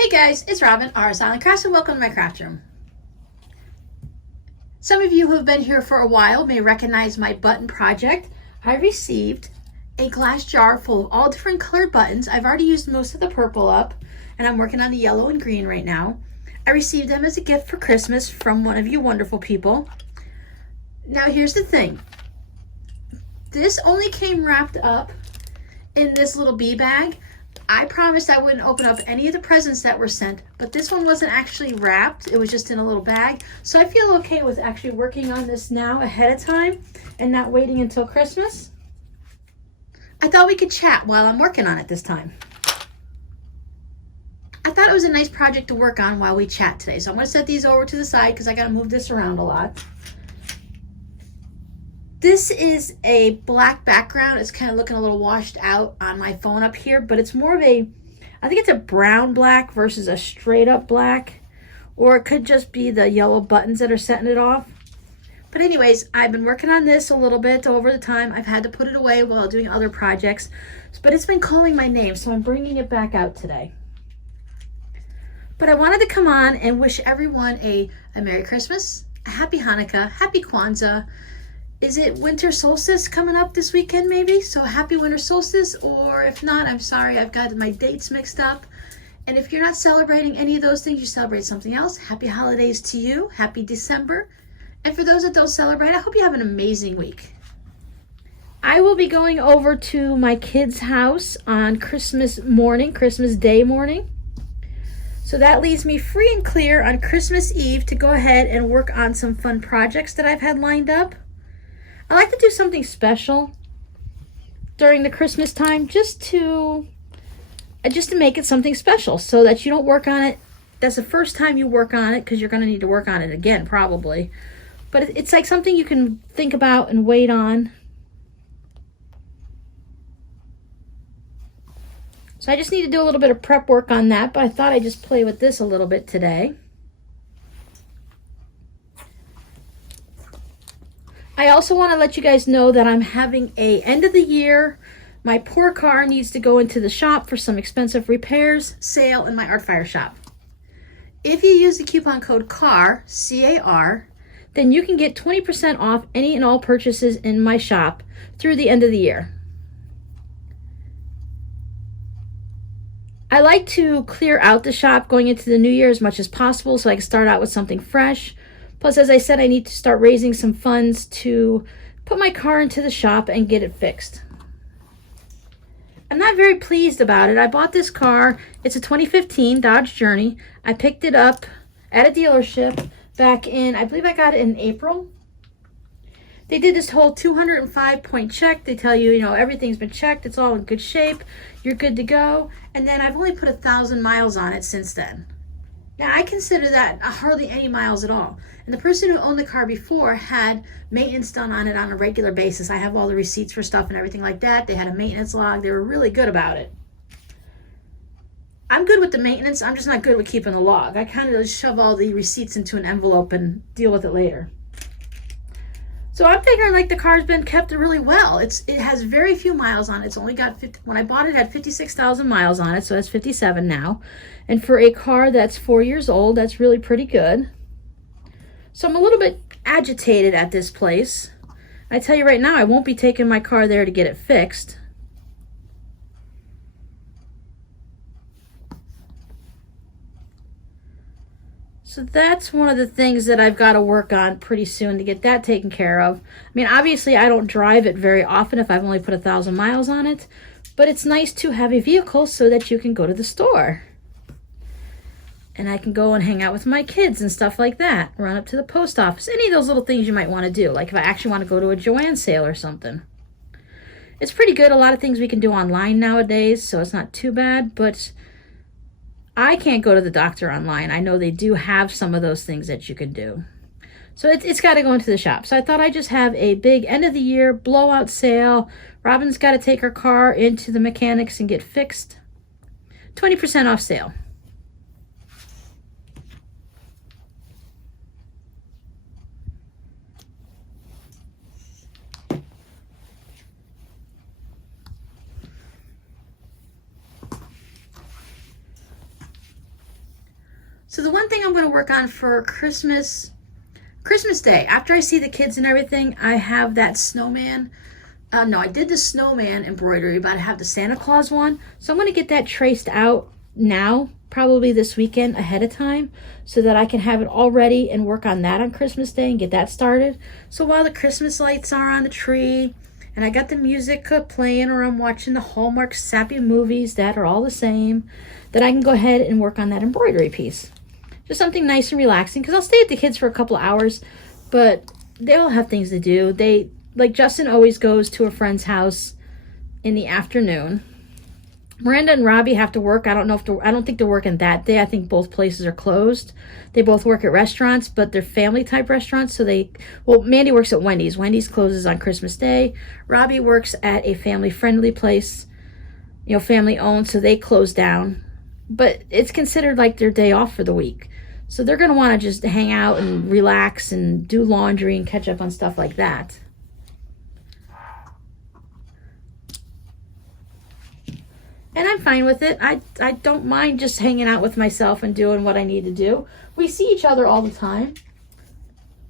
Hey guys, it's Robin, our Silent Crafts, and welcome to my craft room. Some of you who have been here for a while may recognize my button project. I received a glass jar full of all different colored buttons. I've already used most of the purple up, and I'm working on the yellow and green right now. I received them as a gift for Christmas from one of you wonderful people. Now here's the thing. This only came wrapped up in this little bee bag. I promised I wouldn't open up any of the presents that were sent, but this one wasn't actually wrapped. It was just in a little bag. So I feel okay with actually working on this now ahead of time and not waiting until Christmas. I thought we could chat while I'm working on it this time. I thought it was a nice project to work on while we chat today. So I'm going to set these over to the side because I got to move this around a lot. This is a black background. It's kind of looking a little washed out on my phone up here, but it's more of a, I think it's a brown black versus a straight up black, or it could just be the yellow buttons that are setting it off. But anyways, I've been working on this a little bit over the time. I've had to put it away while doing other projects, but it's been calling my name, so I'm bringing it back out today. But I wanted to come on and wish everyone a Merry Christmas, a Happy Hanukkah, Happy Kwanzaa. Is it winter solstice coming up this weekend maybe? So happy winter solstice, or if not, I'm sorry, I've got my dates mixed up. And if you're not celebrating any of those things, you celebrate something else. Happy holidays to you. Happy December. And for those that don't celebrate, I hope you have an amazing week. I will be going over to my kids' house on Christmas morning, Christmas Day morning. So that leaves me free and clear on Christmas Eve to go ahead and work on some fun projects that I've had lined up. I like to do something special during the Christmas time just to make it something special so that you don't work on it. That's the first time you work on it because you're going to need to work on it again probably. But it's like something you can think about and wait on. So I just need to do a little bit of prep work on that, but I thought I'd just play with this a little bit today. I also want to let you guys know that I'm having a end of the year, my poor car needs to go into the shop for some expensive repairs, sale in my ArtFire shop. If you use the coupon code CAR, C-A-R, then you can get 20% off any and all purchases in my shop through the end of the year. I like to clear out the shop going into the new year as much as possible so I can start out with something fresh. Plus, as I said, I need to start raising some funds to put my car into the shop and get it fixed. I'm not very pleased about it. I bought this car. It's a 2015 Dodge Journey. I picked it up at a dealership back in, I believe I got it in April. They did this whole 205-point check. They tell you, everything's been checked. It's all in good shape. You're good to go. And then I've only put 1,000 miles on it since then. Now, I consider that hardly any miles at all. And the person who owned the car before had maintenance done on it on a regular basis. I have all the receipts for stuff and everything like that. They had a maintenance log. They were really good about it. I'm good with the maintenance. I'm just not good with keeping the log. I kind of just shove all the receipts into an envelope and deal with it later. So I'm figuring like the car's been kept really well. It has very few miles on it. It's only got when I bought it, it had 56,000 miles on it, so that's 57 now. And for a car that's 4 years old, that's really pretty good. So I'm a little bit agitated at this place. I tell you right now, I won't be taking my car there to get it fixed. So that's one of the things that I've got to work on pretty soon to get that taken care of. I mean, obviously I don't drive it very often if I've only put 1,000 miles on it, but it's nice to have a vehicle so that you can go to the store. And I can go and hang out with my kids and stuff like that, run up to the post office, any of those little things you might want to do, like if I actually want to go to a Joann sale or something. It's pretty good. A lot of things we can do online nowadays, so it's not too bad, but I can't go to the doctor online. I know they do have some of those things that you can do. So it's got to go into the shop. So I thought I'd just have a big end of the year blowout sale. Robin's got to take her car into the mechanics and get fixed. 20% off sale. So the one thing I'm going to work on for Christmas Day, after I see the kids and everything, I have that snowman. No, I did the snowman embroidery, but I have the Santa Claus one. So I'm going to get that traced out now, probably this weekend ahead of time, so that I can have it all ready and work on that on Christmas Day and get that started. So while the Christmas lights are on the tree and I got the music playing, or I'm watching the Hallmark sappy movies that are all the same, that I can go ahead and work on that embroidery piece. Just something nice and relaxing, because I'll stay with the kids for a couple of hours, but they all have things to do. Like Justin always goes to a friend's house in the afternoon. Miranda and Robbie have to work. I don't think they're working that day. I think both places are closed. They both work at restaurants, but they're family type restaurants. So Mandy works at Wendy's. Wendy's closes on Christmas Day. Robbie works at a family friendly place, family owned, so they close down. But it's considered like their day off for the week. So they're going to want to just hang out and relax and do laundry and catch up on stuff like that. And I'm fine with it. I don't mind just hanging out with myself and doing what I need to do. We see each other all the time.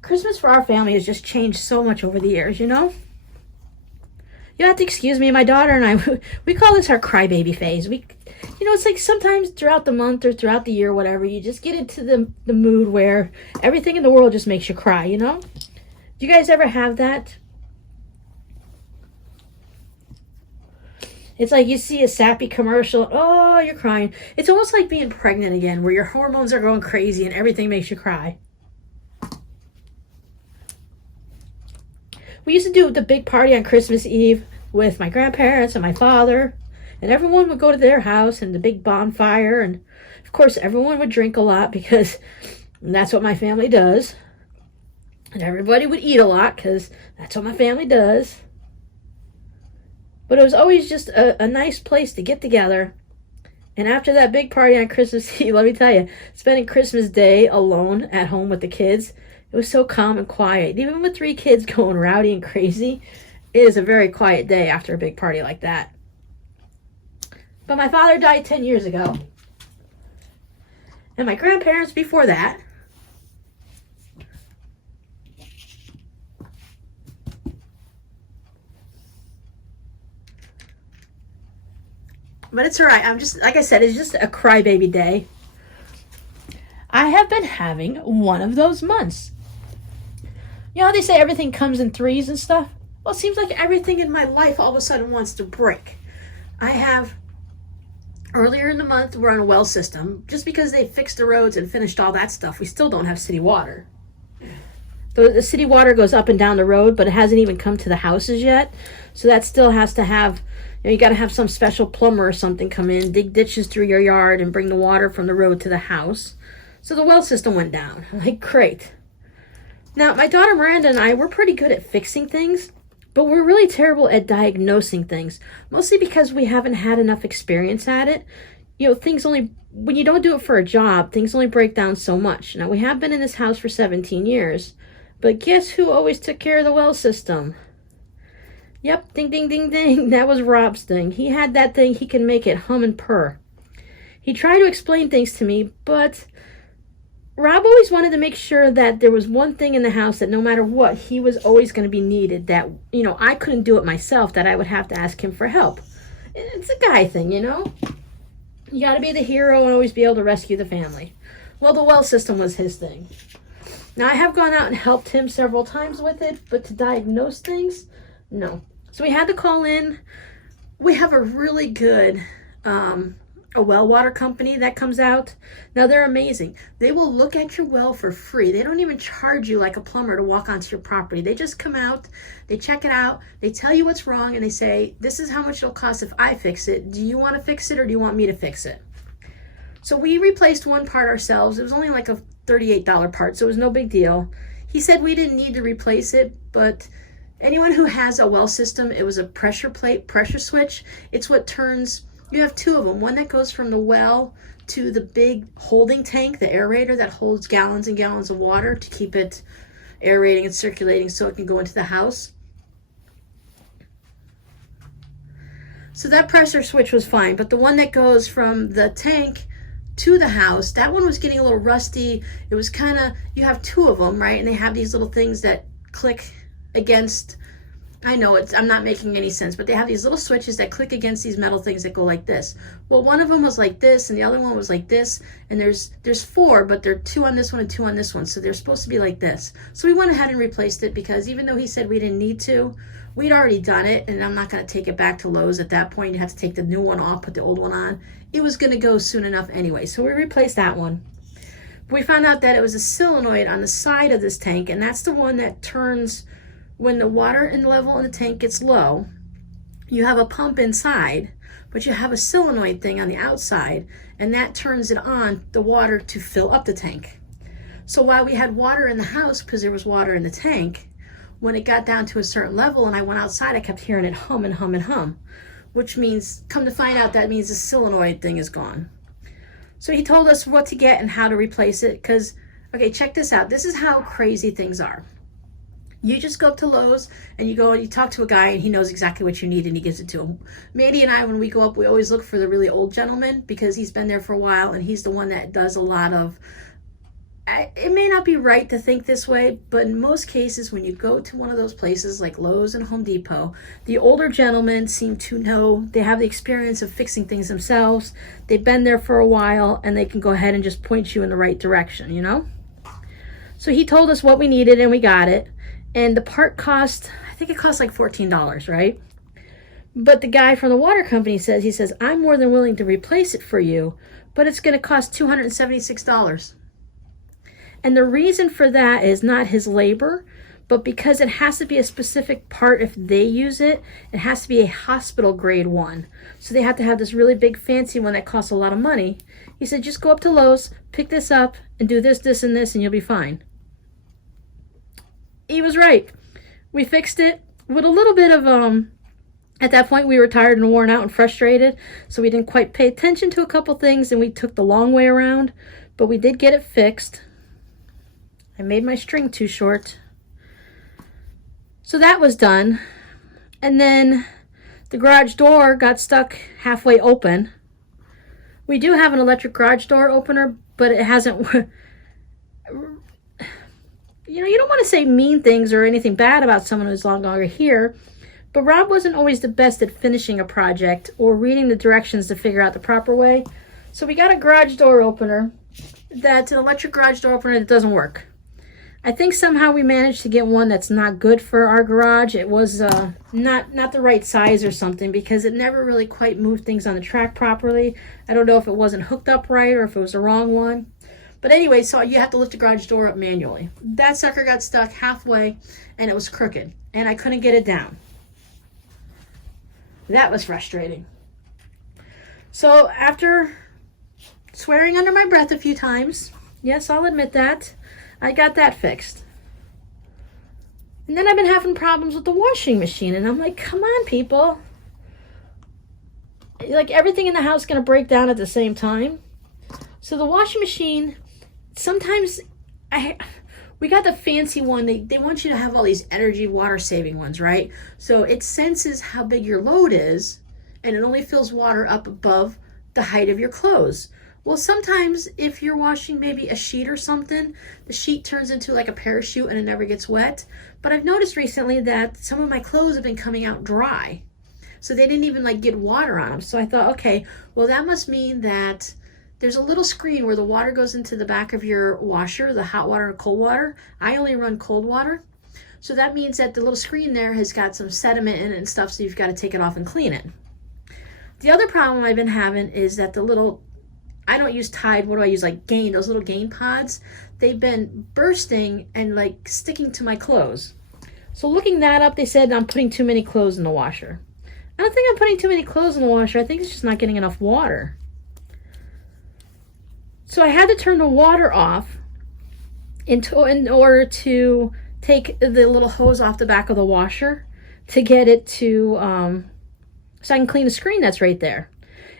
Christmas for our family has just changed so much over the years, You have to excuse me. My daughter and I, we call this our crybaby phase. It's like sometimes throughout the month or throughout the year, whatever, you just get into the mood where everything in the world just makes you cry, Do you guys ever have that? It's like you see a sappy commercial, oh, you're crying. It's almost like being pregnant again, where your hormones are going crazy and everything makes you cry. We used to do the big party on Christmas Eve with my grandparents and my father, and everyone would go to their house and the big bonfire, and of course everyone would drink a lot because that's what my family does. And everybody would eat a lot because that's what my family does. But it was always just a nice place to get together. And after that big party on Christmas Eve, let me tell you, spending Christmas Day alone at home with the kids, it was so calm and quiet. Even with 3 kids going rowdy and crazy, it is a very quiet day after a big party like that. But my father died 10 years ago. And my grandparents before that. But it's all right. I'm just, like I said, it's just a crybaby day. I have been having one of those months. You know how they say everything comes in threes and stuff? Well, it seems like everything in my life all of a sudden wants to break. Earlier in the month, we're on a well system. Just because they fixed the roads and finished all that stuff, we still don't have city water. The city water goes up and down the road, but it hasn't even come to the houses yet. So that still has to have, you got to have some special plumber or something come in, dig ditches through your yard and bring the water from the road to the house. So the well system went down. I'm like, great. Now, my daughter Miranda and I, we're pretty good at fixing things, but we're really terrible at diagnosing things, mostly because we haven't had enough experience at it. When you don't do it for a job, things only break down so much. Now, we have been in this house for 17 years, but guess who always took care of the well system? Yep, ding, ding, ding, ding. That was Rob's thing. He had that thing, he can make it hum and purr. He tried to explain things to me, but Rob always wanted to make sure that there was one thing in the house that no matter what, he was always going to be needed, that, I couldn't do it myself, that I would have to ask him for help. It's a guy thing, You got to be the hero and always be able to rescue the family. Well, the well system was his thing. Now, I have gone out and helped him several times with it, but to diagnose things, no. So we had to call in. We have a really good a well water company that comes out. Now, they're amazing. They will look at your well for free. They don't even charge you like a plumber to walk onto your property. They just come out, they check it out, they tell you what's wrong, and they say, this is how much it'll cost if I fix it. Do you want to fix it or do you want me to fix it? So we replaced one part ourselves. It was only like a $38 part, so it was no big deal. He said we didn't need to replace it, but anyone who has a well system, it was a pressure plate, pressure switch. It's what turns, you have 2 of them. One that goes from the well to the big holding tank, the aerator that holds gallons and gallons of water to keep it aerating and circulating so it can go into the house. So that pressure switch was fine, but the one that goes from the tank to the house. That one was getting a little rusty. It was kind of, you have two of them, right? And they have these little things that click against, I know I'm not making any sense, but they have these little switches that click against these metal things that go like this. Well, one of them was like this and the other one was like this, and there's four, but there are two on this one and two on this one, so they're supposed to be like this. So we went ahead and replaced it, because even though he said we didn't need to, we'd already done it, and I'm not going to take it back to Lowe's at that point. You have to take the new one off, put the old one on. It was going to go soon enough anyway, so we replaced that one. We found out that it was a solenoid on the side of this tank, and that's the one that turns when the water in level in the tank gets low. You have a pump inside, but you have a solenoid thing on the outside, and that turns it on, the water, to fill up the tank. So while we had water in the house, because there was water in the tank, when it got down to a certain level and I went outside, I kept hearing it hum and hum and hum, which means, come to find out, that means the solenoid thing is gone. So he told us what to get and how to replace it, because, okay, check this out. This is how crazy things are. You just go up to Lowe's and you go and you talk to a guy and he knows exactly what you need and he gives it to him. Mandy and I, when we go up, we always look for the really old gentleman, because he's been there for a while and he's the one that does a lot of, it may not be right to think this way, but in most cases, when you go to one of those places like Lowe's and Home Depot, the older gentlemen seem to know, they have the experience of fixing things themselves. They've been there for a while and they can go ahead and just point you in the right direction, you know? So he told us what we needed and we got it. And the part cost, I think it cost like $14, right? But the guy from the water company says, he says, I'm more than willing to replace it for you, but it's going to cost $276. And the reason for that is not his labor, but because it has to be a specific part. If they use it, it has to be a hospital grade one. So they have to have this really big fancy one that costs a lot of money. He said, just go up to Lowe's, pick this up, and do this, this, and this, and you'll be fine. He was right. We fixed it with a little bit of, at that point we were tired and worn out and frustrated, so we didn't quite pay attention to a couple things and we took the long way around, but we did get it fixed. I made my string too short. So that was done. And then the garage door got stuck halfway open. We do have an electric garage door opener, but it hasn't, you know, you don't want to say mean things or anything bad about someone who's no longer here, but Rob wasn't always the best at finishing a project or reading the directions to figure out the proper way. So we got a garage door opener that's an electric garage door opener that doesn't work. I think somehow we managed to get one that's not good for our garage. It was not the right size or something, because it never really quite moved things on the track properly. I don't know if it wasn't hooked up right or if it was the wrong one. But anyway, so you have to lift the garage door up manually. That sucker got stuck halfway and it was crooked and I couldn't get it down. That was frustrating. So after swearing under my breath a few times, yes, I'll admit that, I got that fixed. And then I've been having problems with the washing machine, and I'm like, come on, people. Like, everything in the house is going to break down at the same time. So the washing machine, sometimes we got the fancy one. They want you to have all these energy water saving ones, right? So it senses how big your load is, and it only fills water up above the height of your clothes. Well, sometimes if you're washing maybe a sheet or something, the sheet turns into like a parachute and it never gets wet. But I've noticed recently that some of my clothes have been coming out dry. So they didn't even like get water on them. So I thought, okay, well, that must mean that there's a little screen where the water goes into the back of your washer, the hot water or cold water. I only run cold water. So that means that the little screen there has got some sediment in it and stuff, so you've got to take it off and clean it. The other problem I've been having is that the little, I don't use Tide, what do I use, like Gain, those little Gain pods, they've been bursting and like sticking to my clothes. So looking that up, they said I'm putting too many clothes in the washer. I don't think I'm putting too many clothes in the washer. I think it's just not getting enough water. So I had to turn the water off in order to take the little hose off the back of the washer to get it to, so I can clean the screen that's right there.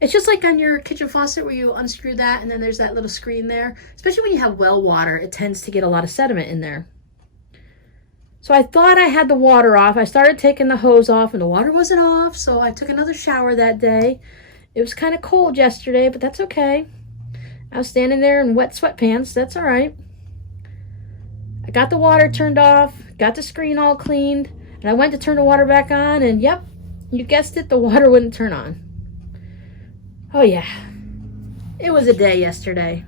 It's just like on your kitchen faucet where you unscrew that and then there's that little screen there. Especially when you have well water, it tends to get a lot of sediment in there. So I thought I had the water off. I started taking the hose off and the water wasn't off, so I took another shower that day. It was kind of cold yesterday, but that's okay. I was standing there in wet sweatpants. That's all right. I got the water turned off, got the screen all cleaned, and I went to turn the water back on, and yep, you guessed it, the water wouldn't turn on. Oh yeah, it was a day yesterday.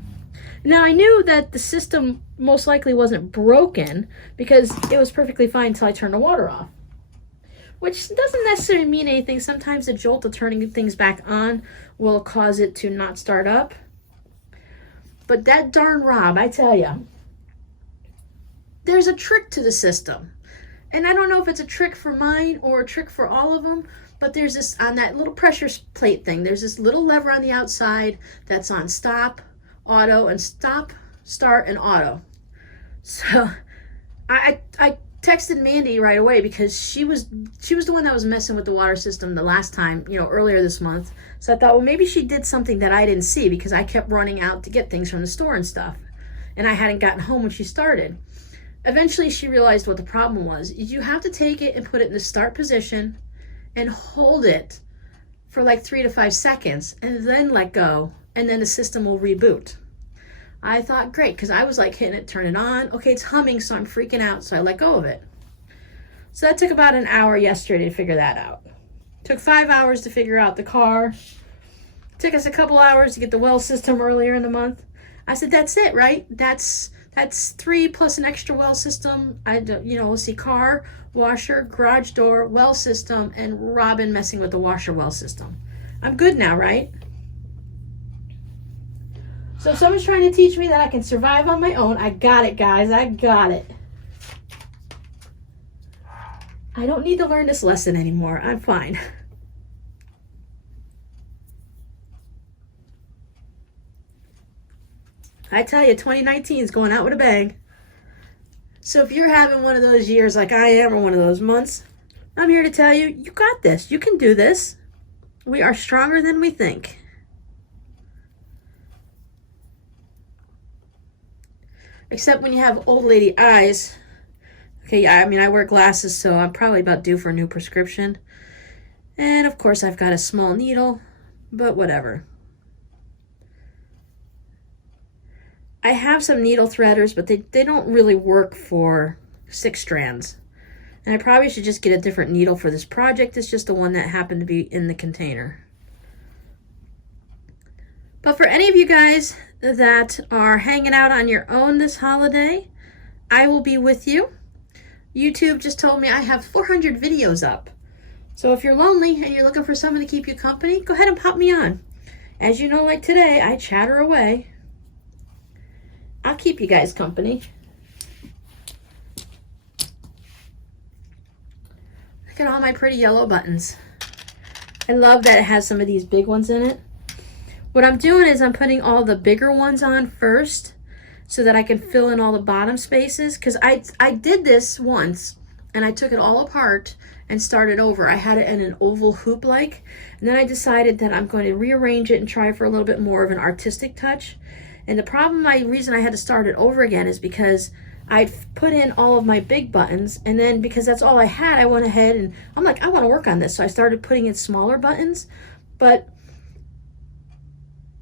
Now I knew that the system most likely wasn't broken because it was perfectly fine until I turned the water off. Which doesn't necessarily mean anything. Sometimes the jolt of turning things back on will cause it to not start up. But that darn Rob, I tell you, there's a trick to the system. And I don't know if it's a trick for mine or a trick for all of them, but there's this, on that little pressure plate thing, there's this little lever on the outside that's on stop, auto, and stop, start, and auto. So I texted Mandy right away because she was the one that was messing with the water system the last time, earlier this month. So I thought, well, maybe she did something that I didn't see because I kept running out to get things from the store and stuff. And I hadn't gotten home when she started. Eventually she realized what the problem was. You have to take it and put it in the start position and hold it for like 3 to 5 seconds and then let go, and then the system will reboot. I thought, great, because I was like hitting it, turn it on. Okay, it's humming, so I'm freaking out, so I let go of it. So that took about an hour yesterday to figure that out. Took 5 hours to figure out the car. Took us a couple hours to get the well system earlier in the month. I said, that's it, right? That's 3 plus an extra well system. Let's see, car, washer, garage door, well system, and Robin messing with the washer well system. I'm good now, right? So if someone's trying to teach me that I can survive on my own, I got it, guys. I got it. I don't need to learn this lesson anymore. I'm fine. I tell you, 2019 is going out with a bang. So if you're having one of those years like I am, or one of those months, I'm here to tell you, you got this. You can do this. We are stronger than we think. Except when you have old lady eyes. Okay, I wear glasses, so I'm probably about due for a new prescription. And of course, I've got a small needle, but whatever. I have some needle threaders, but they don't really work for 6 strands. And I probably should just get a different needle for this project. It's just the one that happened to be in the container. But for any of you guys that are hanging out on your own this holiday, I will be with you. YouTube just told me I have 400 videos up. So if you're lonely and you're looking for someone to keep you company, go ahead and pop me on. As you know, like today, I chatter away. I'll keep you guys company. Look at all my pretty yellow buttons. I love that it has some of these big ones in it. What I'm doing is I'm putting all the bigger ones on first so that I can fill in all the bottom spaces, because I did this once and I took it all apart and started over. I had it in an oval hoop like, and then I decided that I'm going to rearrange it and try for a little bit more of an artistic touch. And the reason I had to start it over again is because I'd put in all of my big buttons, and then because that's all I had, I went ahead and I'm like, I want to work on this. So I started putting in smaller buttons, but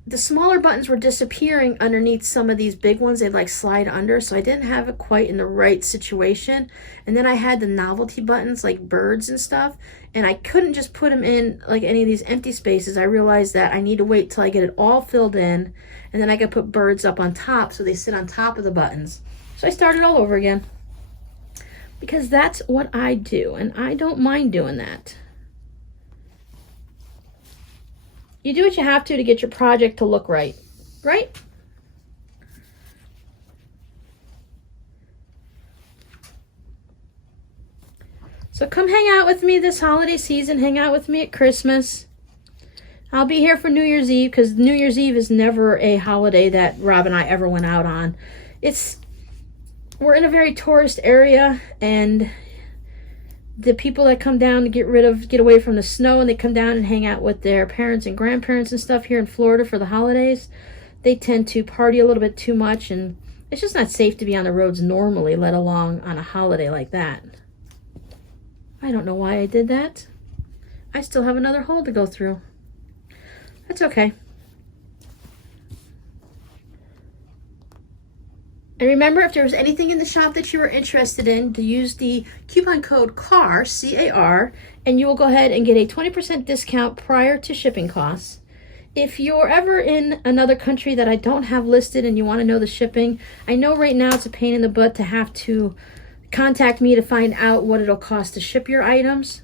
the smaller buttons were disappearing underneath some of these big ones. They'd like slide under, so I didn't have it quite in the right situation. And then I had the novelty buttons like birds and stuff, and I couldn't just put them in like any of these empty spaces. I realized that I need to wait till I get it all filled in, and then I could put birds up on top so they sit on top of the buttons. So I started all over again because that's what I do, and I don't mind doing that. You do what you have to get your project to look right, right? So come hang out with me this holiday season. Hang out with me at Christmas. I'll be here for New Year's Eve because New Year's Eve is never a holiday that Rob and I ever went out on. We're in a very tourist area, and the people that come down to get away from the snow, and they come down and hang out with their parents and grandparents and stuff here in Florida for the holidays, they tend to party a little bit too much, and it's just not safe to be on the roads normally, let alone on a holiday like that. I don't know why I did that. I still have another hole to go through. That's okay. And remember, if there was anything in the shop that you were interested in, to use the coupon code CAR, C-A-R, and you will go ahead and get a 20% discount prior to shipping costs. If you're ever in another country that I don't have listed and you want to know the shipping, I know right now it's a pain in the butt to have to contact me to find out what it'll cost to ship your items.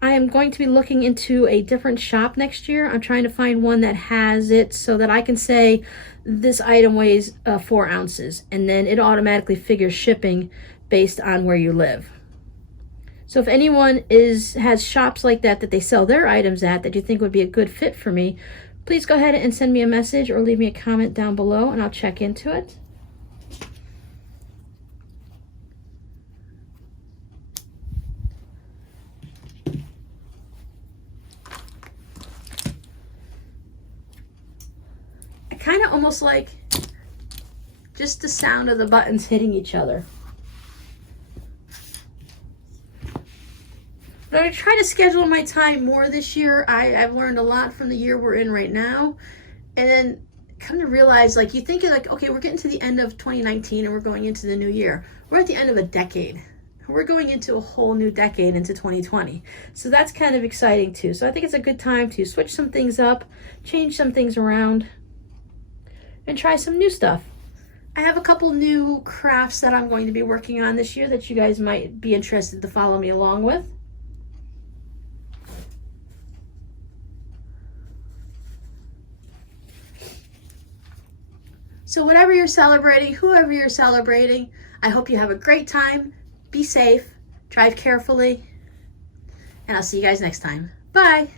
I am going to be looking into a different shop next year. I'm trying to find one that has it so that I can say this item weighs 4 ounces, and then it automatically figures shipping based on where you live. So if anyone has shops like that they sell their items at that you think would be a good fit for me, please go ahead and send me a message or leave me a comment down below and I'll check into it. I kind of almost like just the sound of the buttons hitting each other. But I'm going to try to schedule my time more this year. I've learned a lot from the year we're in right now. And then come to realize, like, you think like, okay, we're getting to the end of 2019 and we're going into the new year. We're at the end of a decade. We're going into a whole new decade, into 2020. So that's kind of exciting too. So I think it's a good time to switch some things up, change some things around, and try some new stuff. I have a couple new crafts that I'm going to be working on this year that you guys might be interested to follow me along with. So whatever you're celebrating, whoever you're celebrating, I hope you have a great time. Be safe, drive carefully, and I'll see you guys next time. Bye.